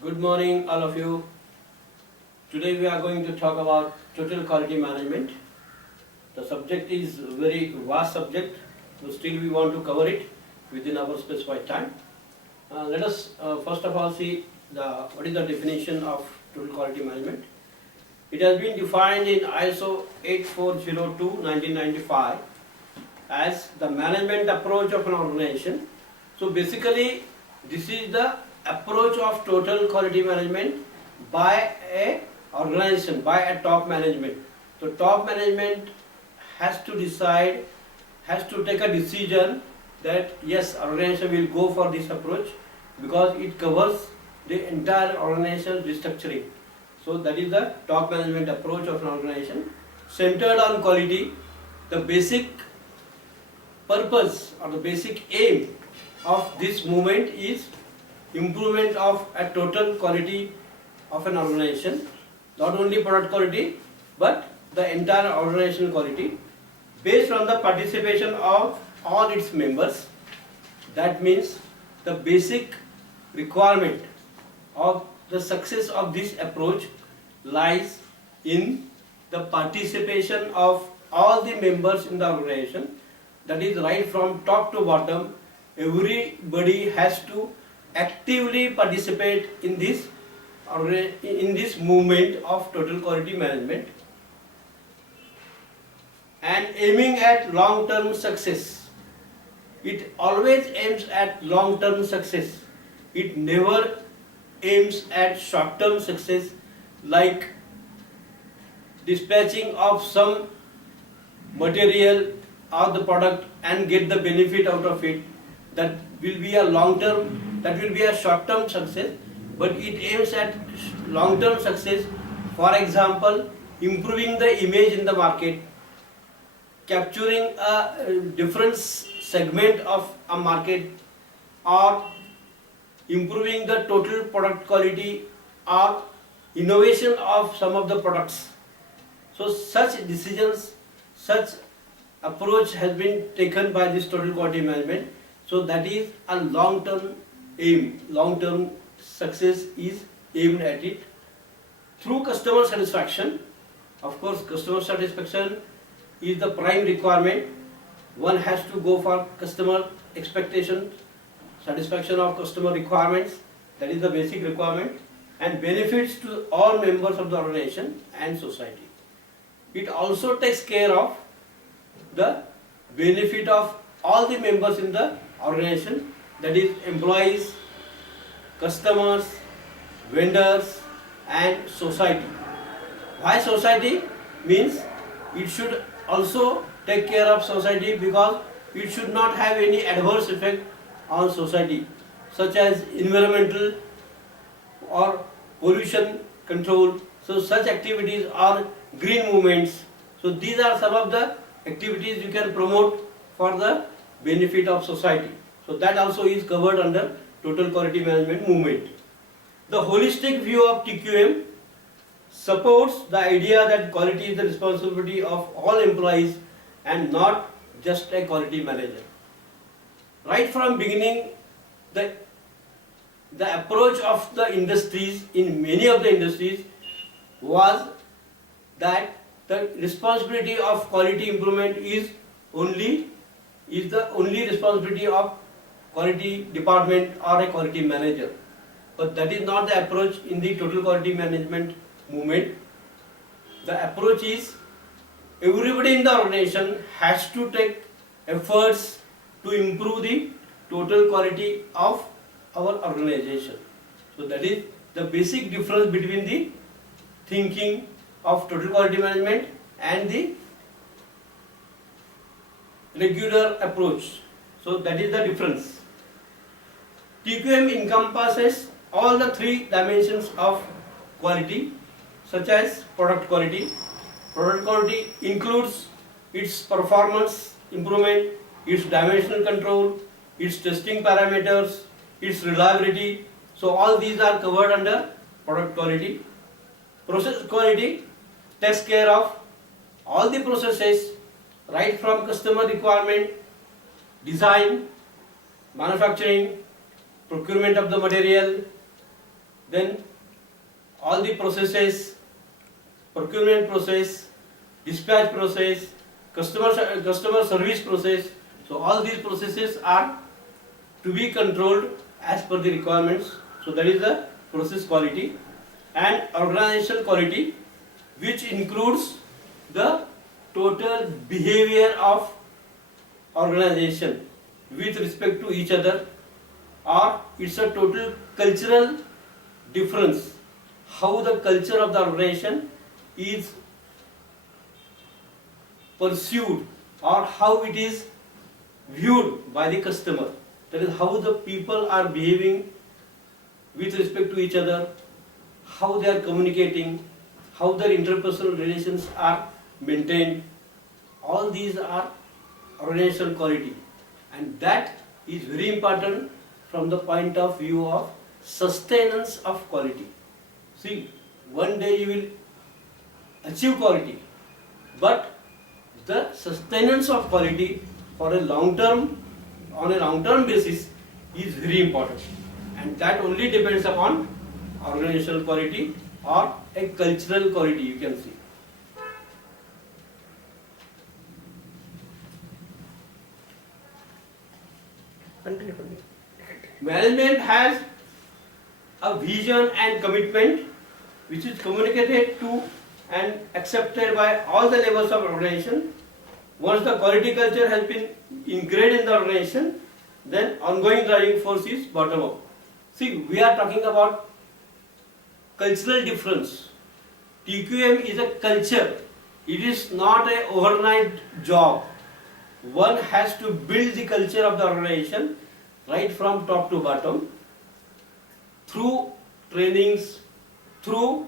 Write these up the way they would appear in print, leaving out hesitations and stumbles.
Good morning, all of you. Today we are going to talk about total quality management. The subject is a very vast subject, so still we want to cover it within our specified time. Let us first of all see what is the definition of total quality management. It has been defined in ISO 8402-1995 as the management approach of an organization. So basically, this is the approach of total quality management by a organization, by a top management. So top management has to decide, has to take a decision that yes, organization will go for this approach because it covers the entire organization restructuring. So that is the top management approach of an organization centered on quality. The basic purpose or the basic aim of this movement is improvement of a total quality of an organization, not only product quality but the entire organizational quality based on the participation of all its members. That means the basic requirement of the success of this approach lies in the participation of all the members in the organization. That is right from top to bottom, everybody has to actively participate in this movement of total quality management and aiming at long-term success. It always aims at long-term success. It never aims at short-term success like dispatching of some material or the product and get the benefit out of it. That will be a long-term, that will be a short-term success, but it aims at long-term success. For example, improving the image in the market, capturing a different segment of a market, or improving the total product quality or innovation of some of the products. So such decisions, such approach has been taken by this total quality management. So that is a long-term aim, long-term success is aimed at it. Through customer satisfaction, of course customer satisfaction is the prime requirement. One has to go for customer expectations, satisfaction of customer requirements, that is the basic requirement, and benefits to all members of the organization and society. It also takes care of the benefit of all the members in the organization, that is employees, customers, vendors and society. Why society? Means it should also take care of society because it should not have any adverse effect on society such as environmental or pollution control. So such activities are green movements. So these are some of the activities you can promote for the benefit of society. So that also is covered under total quality management movement. The holistic view of TQM supports the idea that quality is the responsibility of all employees and not just a quality manager. Right from beginning, the approach of the industries, in many of the industries, was that the responsibility of quality improvement is the only responsibility of quality department or a quality manager. But that is not the approach in the total quality management movement. The approach is everybody in the organization has to take efforts to improve the total quality of our organization. So that is the basic difference between the thinking of total quality management and the regular approach. So that is the difference. TQM encompasses all the three dimensions of quality, such as product quality. Product quality includes its performance improvement, its dimensional control, its testing parameters, its reliability. So all these are covered under product quality. Process quality takes care of all the processes right from customer requirement, design, manufacturing, procurement of the material, then all the processes, procurement process, dispatch process, customer service process. So all these processes are to be controlled as per the requirements. So that is the process quality. And organizational quality, which includes the total behavior of organization with respect to each other, or it's a total cultural difference, how the culture of the organization is pursued or how it is viewed by the customer. That is how the people are behaving with respect to each other, how they are communicating, how their interpersonal relations are maintained. All these are organizational quality, and that is very important from the point of view of sustenance of quality. See, one day you will achieve quality, but the sustenance of quality for a long term, on a long term basis, is very important, and that only depends upon organizational quality or a cultural quality, you can see. Management has a vision and commitment which is communicated to and accepted by all the levels of organization. Once the quality culture has been ingrained in the organization, then ongoing driving force is bottom up. See, we are talking about cultural difference. TQM is a culture. It is not an overnight job. One has to build the culture of the organization right from top to bottom through trainings, through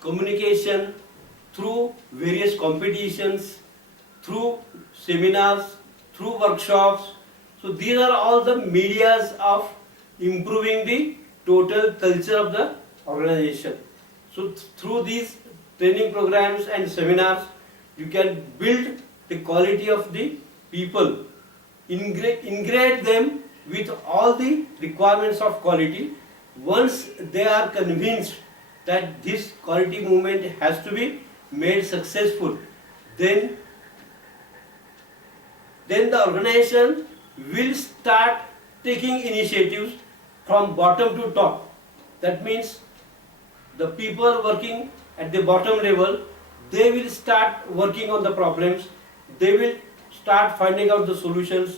communication, through various competitions, through seminars, through workshops. So these are all the medias of improving the total culture of the organization. So through these training programs and seminars, you can build the quality of the people, integrate them with all the requirements of quality. Once they are convinced that this quality movement has to be made successful, then the organization will start taking initiatives from bottom to top. That means the people working at the bottom level, they will start working on the problems, they will start finding out the solutions,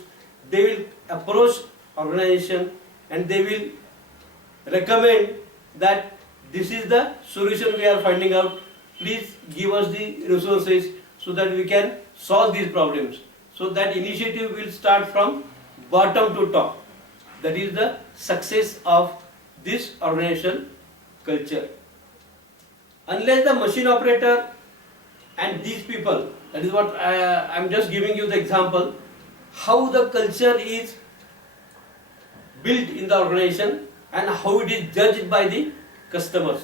they will approach organization and they will recommend that this is the solution we are finding out, please give us the resources so that we can solve these problems. So that initiative will start from bottom to top. That is the success of this organizational culture. Unless the machine operator and these people, that is what I am just giving you the example, how the culture is built in the organization and how it is judged by the customers.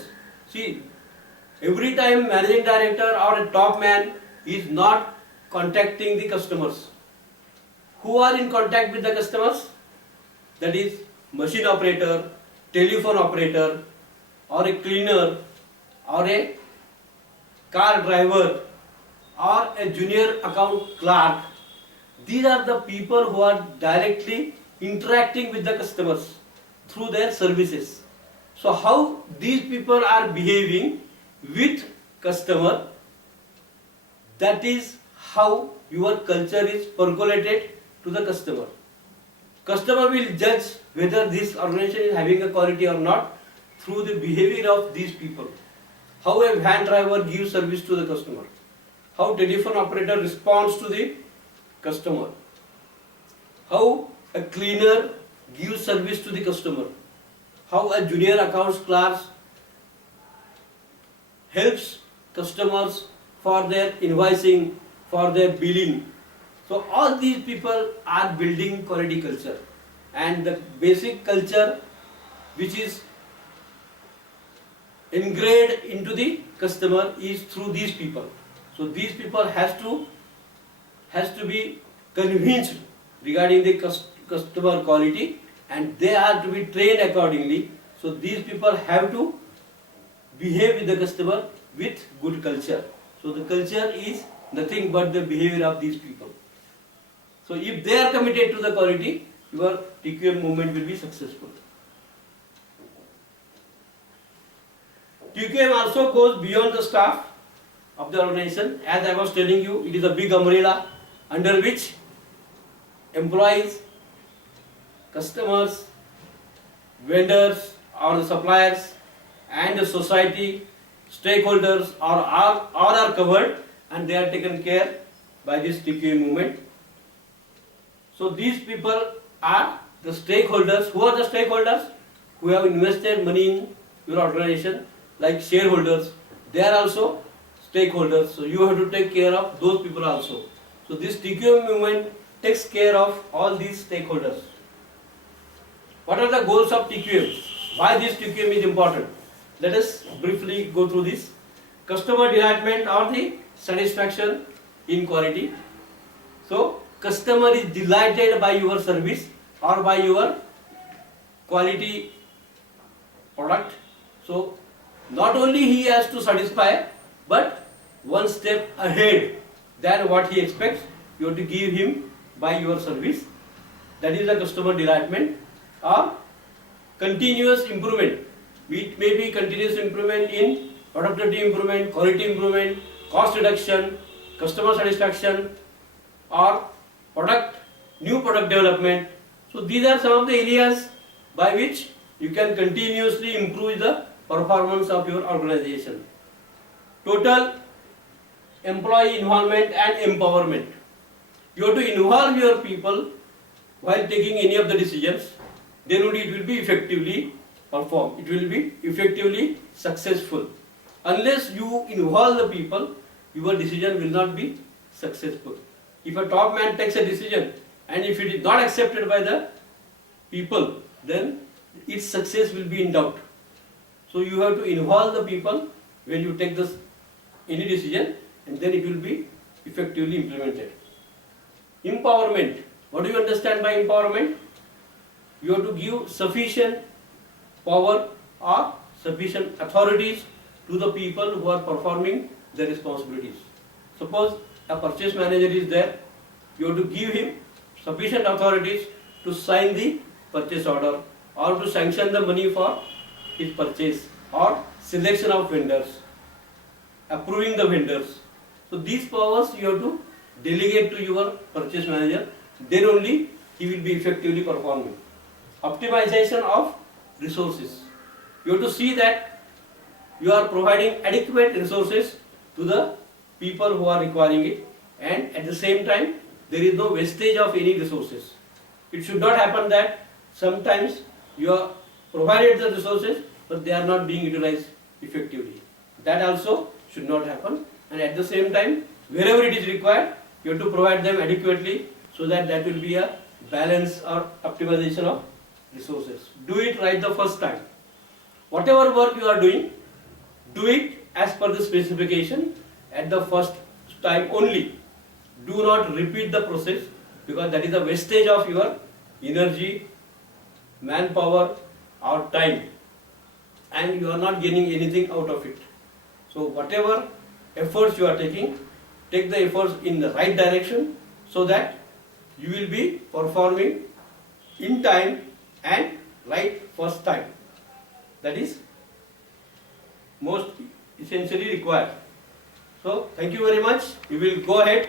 See, every time managing director or a top man is not contacting the customers. Who are in contact with the customers? That is machine operator, telephone operator, or a cleaner, or a car driver, or a junior account clerk. These are the people who are directly interacting with the customers through their services. So how these people are behaving with customer, that is how your culture is percolated to the customer. Customer will judge whether this organization is having a quality or not through the behavior of these people. How a van driver gives service to the customer, how telephone operator responds to the customer, how a cleaner gives service to the customer, how a junior accounts clerk helps customers for their invoicing, for their billing. So all these people are building quality culture, and the basic culture which is ingrained into the customer is through these people. So these people has to be convinced regarding the customer quality, and they are to be trained accordingly So these people have to behave with the customer with good culture. So the culture is nothing but the behavior of these people. So if they are committed to the quality, your TQM movement will be successful. TQM also goes beyond the staff of the organization. As I was telling you, it is a big umbrella under which employees, customers, vendors or the suppliers and the society, stakeholders are covered, and they are taken care by this TQM movement. So these people are the stakeholders. Who are the stakeholders? Who have invested money in your organization, like shareholders. They are also stakeholders. So you have to take care of those people also. So this TQM movement takes care of all these stakeholders. What are the goals of TQM? Why this TQM is important? Let us briefly go through this. Customer delightement or the satisfaction in quality. So customer is delighted by your service or by your quality product. So not only he has to satisfy, but one step ahead than what he expects, you have to give him by your service. That is the customer delightment or continuous improvement. It may be continuous improvement in productivity improvement, quality improvement, cost reduction, customer satisfaction, or new product development. So these are some of the areas by which you can continuously improve the performance of your organization. Total employee involvement and empowerment. You have to involve your people while taking any of the decisions, then only it will be effectively performed. It will be effectively successful. Unless you involve the people, your decision will not be successful. If a top man takes a decision and if it is not accepted by the people, then its success will be in doubt. So you have to involve the people when you take any decision, and then it will be effectively implemented. Empowerment. What do you understand by empowerment? You have to give sufficient power or sufficient authorities to the people who are performing their responsibilities. Suppose a purchase manager is there, you have to give him sufficient authorities to sign the purchase order or to sanction the money for his purchase or selection of vendors, approving the vendors. So these powers you have to delegate to your purchase manager, then only he will be effectively performing. Optimization of resources. You have to see that you are providing adequate resources to the people who are requiring it, and at the same time there is no wastage of any resources. It should not happen that sometimes you are provided the resources but they are not being utilized effectively. That also should not happen, and at the same time wherever it is required you have to provide them adequately, so that will be a balance or optimization of resources. Do it right the first time. Whatever work you are doing, do it as per the specification at the first time only. Do not repeat the process, because that is a wastage of your energy, manpower or time, and you are not gaining anything out of it. So whatever efforts you are taking, take the efforts in the right direction, so that you will be performing in time and right first time. That is most essentially required. So thank you very much. We will go ahead